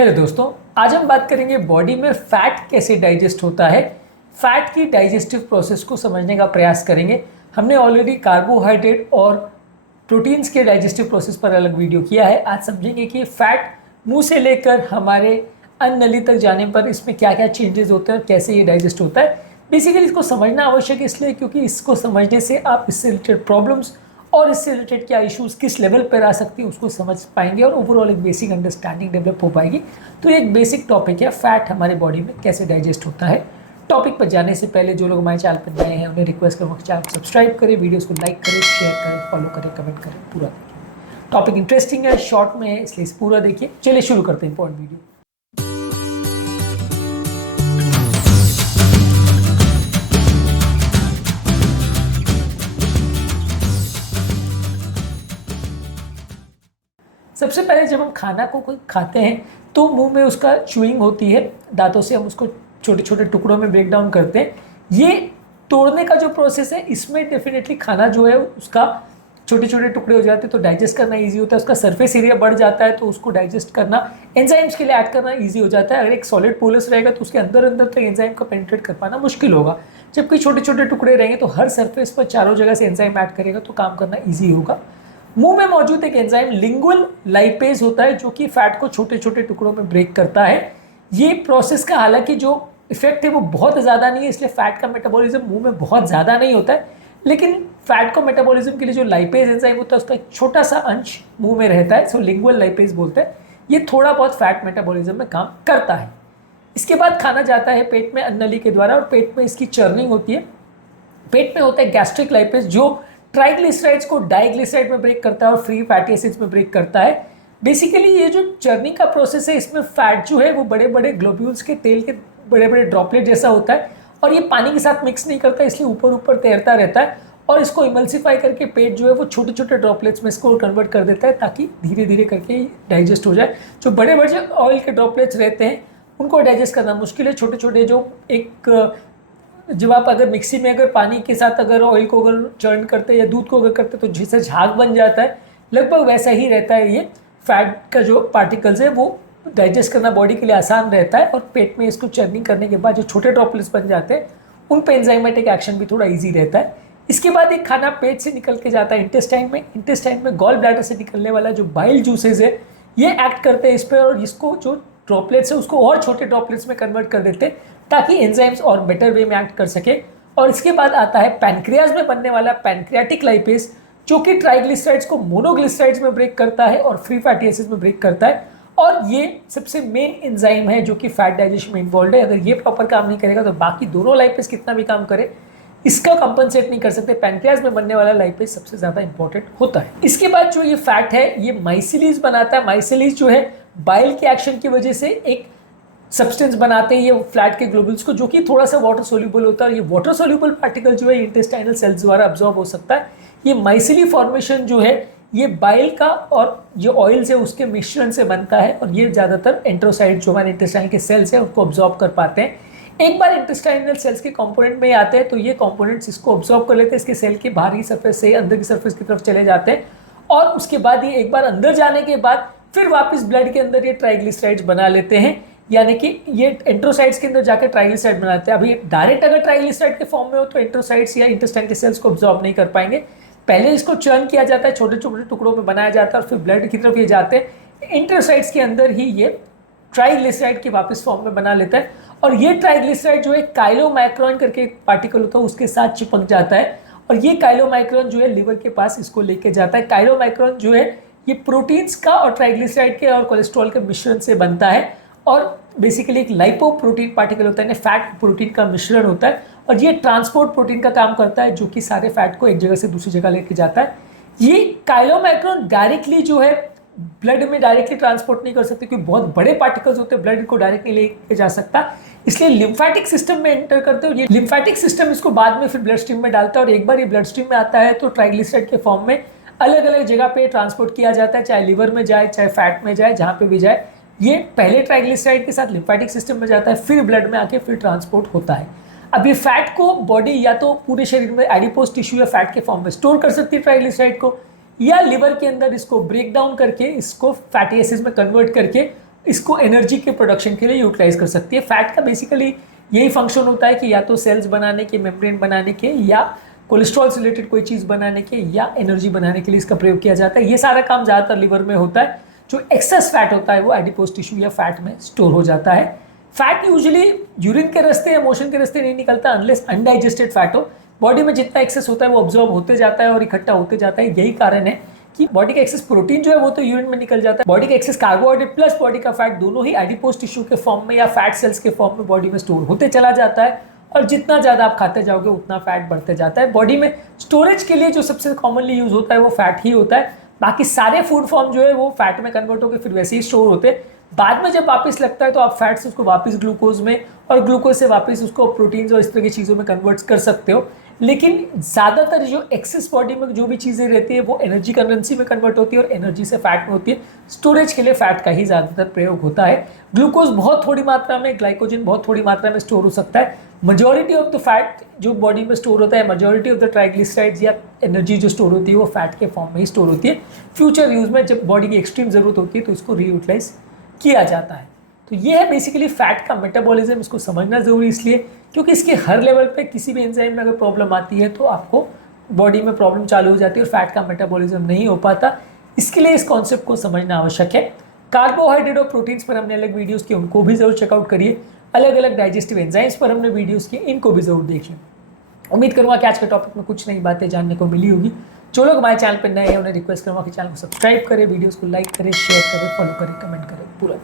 Hello दोस्तों, आज हम बात करेंगे बॉडी में फैट कैसे डाइजेस्ट होता है। फैट की डाइजेस्टिव प्रोसेस को समझने का प्रयास करेंगे। हमने ऑलरेडी कार्बोहाइड्रेट और प्रोटीन्स के डाइजेस्टिव प्रोसेस पर अलग वीडियो किया है। आज समझेंगे कि फैट मुंह से लेकर हमारे अन्न नली तक जाने पर इसमें क्या क्या चेंजेस होते हैं और कैसे ये डाइजेस्ट होता है। बेसिकली इसको समझना आवश्यक है, इसलिए क्योंकि इसको समझने से आप इससे रिलेटेड प्रॉब्लम्स और इससे रिलेटेड क्या इश्यूज किस लेवल पर आ सकती है उसको समझ पाएंगे और ओवरऑल एक बेसिक अंडरस्टैंडिंग डेवलप हो पाएगी। तो ये एक बेसिक टॉपिक है, फैट हमारे बॉडी में कैसे डाइजेस्ट होता है। टॉपिक पर जाने से पहले जो लोग हमारे चैनल पर नए हैं उन्हें रिक्वेस्ट करूँगा कि चैनल को सब्सक्राइब करें, वीडियोस को लाइक करें, शेयर करें, फॉलो करें, कमेंट करें, पूरा देखिए। टॉपिक इंटरेस्टिंग है, शॉर्ट में है, इसलिए पूरा देखिए। चलिए शुरू करते हैं इंपॉर्टेंट वीडियो। सबसे पहले जब हम खाना को कोई खाते हैं तो मुंह में उसका च्यूइंग होती है, दांतों से हम उसको छोटे छोटे टुकड़ों में ब्रेक डाउन करते हैं। ये तोड़ने का जो प्रोसेस है इसमें डेफिनेटली खाना जो है उसका छोटे छोटे टुकड़े हो जाते हैं तो डाइजेस्ट करना इजी होता है। उसका सरफेस एरिया बढ़ जाता है तो उसको डाइजेस्ट करना, एंजाइम्स के लिए ऐड करना इजी हो जाता है। अगर एक सॉलिड पोलस रहेगा तो उसके अंदर अंदर तक एंजाइम का पेनिट्रेट कर पाना मुश्किल होगा, जबकि छोटे छोटे टुकड़े रहेंगे तो हर सरफेस पर चारों जगह से एंजाइम ऐड करेगा तो काम करना ईजी होगा। मुंह में मौजूद एक एंजाइम लिंगुअल लाइपेज होता है जो कि फैट को छोटे छोटे टुकड़ों में ब्रेक करता है। ये प्रोसेस का हालांकि जो इफेक्ट है वो बहुत ज़्यादा नहीं है, इसलिए फैट का मेटाबॉलिज्म मुंह में बहुत ज़्यादा नहीं होता है। लेकिन फैट को मेटाबॉलिज्म के लिए जो लाइपेज एंजाइम होता है उसका एक छोटा सा अंश मुंह में रहता है, सो लिंगुअल लाइपेज बोलते हैं। ये थोड़ा बहुत फैट मेटाबॉलिज्म में काम करता है। इसके बाद खाना जाता है पेट में अन्न नली के द्वारा और पेट में इसकी चर्निंग होती है। पेट में होता है गैस्ट्रिक लाइपेज जो ट्राइग्लिसराइड्स को डाइग्लिसराइड में ब्रेक करता है और फ्री फैटी एसिड्स में ब्रेक करता है। बेसिकली ये जो चर्निंग का प्रोसेस है इसमें फैट जो है वो बड़े बड़े ग्लोब्यूल्स के तेल के बड़े बड़े ड्रॉपलेट जैसा होता है और ये पानी के साथ मिक्स नहीं करता, इसलिए ऊपर ऊपर तैरता रहता है और इसको इमल्सिफाई करके पेट जो है वो छोटे छोटे ड्रॉपलेट्स में इसको कन्वर्ट कर देता है ताकि धीरे धीरे करके डाइजेस्ट हो जाए। जो बड़े बड़े ऑयल के ड्रॉपलेट्स रहते हैं उनको डाइजेस्ट करना मुश्किल है। छोटे छोटे जो एक जब आप अगर मिक्सी में अगर पानी के साथ अगर ऑयल को अगर चर्न करते या दूध को अगर करते तो जिससे झाग बन जाता है, लगभग वैसा ही रहता है। ये फैट का जो पार्टिकल्स है वो डाइजेस्ट करना बॉडी के लिए आसान रहता है और पेट में इसको चर्निंग करने के बाद जो छोटे ड्रॉपलेट्स बन जाते हैं उन पे एंजाइमेटिक एक्शन भी थोड़ा ईजी रहता है। इसके बाद एक खाना पेट से निकल के जाता है इंटेस्टाइन में गॉल ब्लैडर से निकलने वाला जो बाइल जूसेज है ये एक्ट करते हैं इस पर और इसको जो ड्रॉपलेट्स है उसको और छोटे ड्रॉपलेट्स में कन्वर्ट कर देते हैं ताकि एंजाइम्स और बेटर वे में एक्ट कर सके। और इसके बाद आता है पैनक्रियाज में बनने वाला पैनक्रियाटिक लाइपेज जो कि ट्राइग्लिसराइड्स को मोनोग्लिसराइड्स में ब्रेक करता है और फ्री फैटी एसिड्स में ब्रेक करता है और ये सबसे मेन एंजाइम है जो कि फैट डाइजेशन में इन्वॉल्व है। अगर ये प्रॉपर काम नहीं करेगा तो बाकी दोनों लाइपेज कितना भी काम करे इसका कंपनसेट नहीं कर सकते। पैनक्रियाज में बनने वाला लाइपेज सबसे ज़्यादा इंपॉर्टेंट होता है। इसके बाद जो ये फैट है ये माइसिलीज बनाता है। माइसिलीज जो है बाइल के एक्शन की वजह से एक सब्सटेंस बनाते हैं ये फ्लैट के ग्लोबुल्स को जो कि थोड़ा सा वाटर सोल्यूबल होता है और ये वाटर सोल्यूबल पार्टिकल जो है इंटेस्टाइनल सेल्स द्वारा अब्जॉर्ब हो सकता है। ये माइसिली फॉर्मेशन जो है ये बाइल का और जो ऑयल्स है उसके मिश्रण से बनता है और ये ज़्यादातर एंट्रोसाइड जो हमारे इंटेस्टाइन के सेल्स हैं उनको अब्जॉर्ब कर पाते हैं। एक बार इंटेस्टाइनल सेल्स के कंपोनेंट में आते हैं तो ये कंपोनेंट्स इसको अब्जॉर्ब कर लेते हैं, इसके सेल के बाहरी सरफेस से अंदर की सरफेस की तरफ चले जाते हैं और उसके बाद ये एक बार अंदर जाने के बाद फिर वापस ब्लड के अंदर ये ट्राइग्लिसराइड्स बना लेते हैं, यानी कि ये एंट्रोसाइड्स के अंदर जाकर ट्राइग्लिसराइड बनाते हैं। अभी डायरेक्ट अगर ट्राइग्लिसराइड के फॉर्म में हो तो एंट्रोसाइड्स या इंटेस्टाइन के सेल्स को अब्जॉर्ब नहीं कर पाएंगे। पहले इसको चर्न किया जाता है, छोटे छोटे टुकड़ों में बनाया जाता है और फिर ब्लड की तरफ ये जाते हैं। एंट्रोसाइड्स के अंदर ही ये ट्राइग्लिसराइड के वापस फॉर्म में बना लेता है और ये ट्राइग्लिसराइड जो है काइलोमाइक्रोन करके एक पार्टिकल होता है उसके साथ चिपक जाता है और ये काइलोमाइक्रोन जो है लिवर के पास इसको लेके जाता है। काइलोमाइक्रोन जो है ये प्रोटीन्स का और ट्राइग्लिसराइड के और कोलेस्ट्रॉल के मिश्रण से बनता है और बेसिकली एक लाइपोप्रोटीन पार्टिकल होता है, फैट प्रोटीन का मिश्रण होता है और ये ट्रांसपोर्ट प्रोटीन का काम करता है जो कि सारे फैट को एक जगह से दूसरी जगह लेके जाता है। ये काइलोमाइक्रोन डायरेक्टली जो है ब्लड में डायरेक्टली ट्रांसपोर्ट नहीं कर सकते क्योंकि बहुत बड़े पार्टिकल्स होते हैं, ब्लड को डायरेक्टली लेके जा सकता, इसलिए लिम्फेटिक सिस्टम में एंटर करते हैं। ये लिम्फेटिक सिस्टम इसको बाद में फिर ब्लड स्ट्रीम में डालता है और एक बार ये ब्लड स्ट्रीम में आता है तो ट्राइग्लिसराइड के फॉर्म में अलग अलग जगह पे ट्रांसपोर्ट किया जाता है, चाहे लिवर में जाए चाहे फैट में जाए, जहाँ पे भी जाए ये पहले ट्राइग्लिसराइड के साथ लिम्फेटिक सिस्टम में जाता है फिर ब्लड में आके फिर ट्रांसपोर्ट होता है। अब ये फैट को बॉडी या तो पूरे शरीर में एडिपोज टिश्यू या फैट के फॉर्म में स्टोर कर सकती है ट्राइग्लिसराइड को, या लिवर के अंदर इसको ब्रेक डाउन करके इसको फैटी एसिड्स में कन्वर्ट करके इसको एनर्जी के प्रोडक्शन के लिए यूटिलाइज कर सकती है। फैट का बेसिकली यही फंक्शन होता है कि या तो सेल्स बनाने के, मेम्ब्रेन बनाने के, या कोलेस्ट्रॉल से रिलेटेड कोई चीज़ बनाने के, या एनर्जी बनाने के लिए इसका प्रयोग किया जाता है। ये सारा काम ज़्यादातर लिवर में होता है। जो एक्सेस फैट होता है वो एडिपोज टिश्यू या फैट में स्टोर हो जाता है। फैट यूजुअली यूरिन के रास्ते या मोशन के रास्ते नहीं निकलता अनलेस अनडाइजेस्टेड फैट हो। बॉडी में जितना एक्सेस होता है वो ऑब्जॉर्ब होते जाता है और इकट्ठा होते जाता है। यही कारण है कि बॉडी का एक्सेस प्रोटीन जो है वो तो यूरिन में निकल जाता है। बॉडी का एक्सेस कार्बोहाइड्रेट प्लस बॉडी का फैट दोनों ही एडिपोज टिश्यू के फॉर्म में या फैट सेल्स के फॉर्म में बॉडी में स्टोर होते चला जाता है। और जितना ज़्यादा आप खाते जाओगे उतना फैट बढ़ते जाता है। बॉडी में स्टोरेज के लिए जो सबसे कॉमनली यूज होता है वो फैट ही होता है। बाकी सारे फूड फॉर्म जो है वो फैट में कन्वर्ट होकर फिर वैसे ही स्टोर होते हैं। बाद में जब वापस लगता है तो आप फैट से उसको वापस ग्लूकोज में और ग्लूकोज से वापस उसको प्रोटीन्स और इस तरह की चीज़ों में कन्वर्ट कर सकते हो। लेकिन ज़्यादातर जो एक्सेस बॉडी में जो भी चीज़ें रहती है वो एनर्जी करेंसी में कन्वर्ट होती है और एनर्जी से फैट में होती है। स्टोरेज के लिए फैट का ही ज़्यादातर प्रयोग होता है। ग्लूकोज बहुत थोड़ी मात्रा में, ग्लाइकोजन बहुत थोड़ी मात्रा में स्टोर हो सकता है। मेजॉरिटी ऑफ द फैट जो बॉडी में स्टोर होता है, मेजॉरिटी ऑफ द ट्राइग्लिसराइड्स या एनर्जी जो स्टोर होती है वो फैट के फॉर्म में ही स्टोर होती है। फ्यूचर यूज़ में जब बॉडी की एक्सट्रीम ज़रूरत होती है तो इसको रीयूटिलाइज किया जाता है। तो ये है बेसिकली फैट का मेटाबॉलिज्म। इसको समझना ज़रूरी इसलिए क्योंकि इसके हर लेवल पे किसी भी एंजाइम में अगर प्रॉब्लम आती है तो आपको बॉडी में प्रॉब्लम चालू हो जाती है और फैट का मेटाबॉलिज्म नहीं हो पाता। इसके लिए इस कॉन्सेप्ट को समझना आवश्यक है। कार्बोहाइड्रेट और प्रोटीन्स पर हमने अलग वीडियोज़ किए, उनको भी ज़रूर चेकआउट करिए। अलग अलग डाइजेस्टिव एंजाइम्स पर हमने वीडियोज़ किए, इनको भी ज़रूर देखिए। उम्मीद करूँगा कि आज के टॉपिक में कुछ नई बातें जानने को मिली होगी। जो लोग हमारे चैनल पर नए हैं उन्हें रिक्वेस्ट करूँगा कि चैनल को सब्सक्राइब करें, वीडियोज़ को लाइक करें, शेयर करें, फॉलो करें, कमेंट करें पूरा।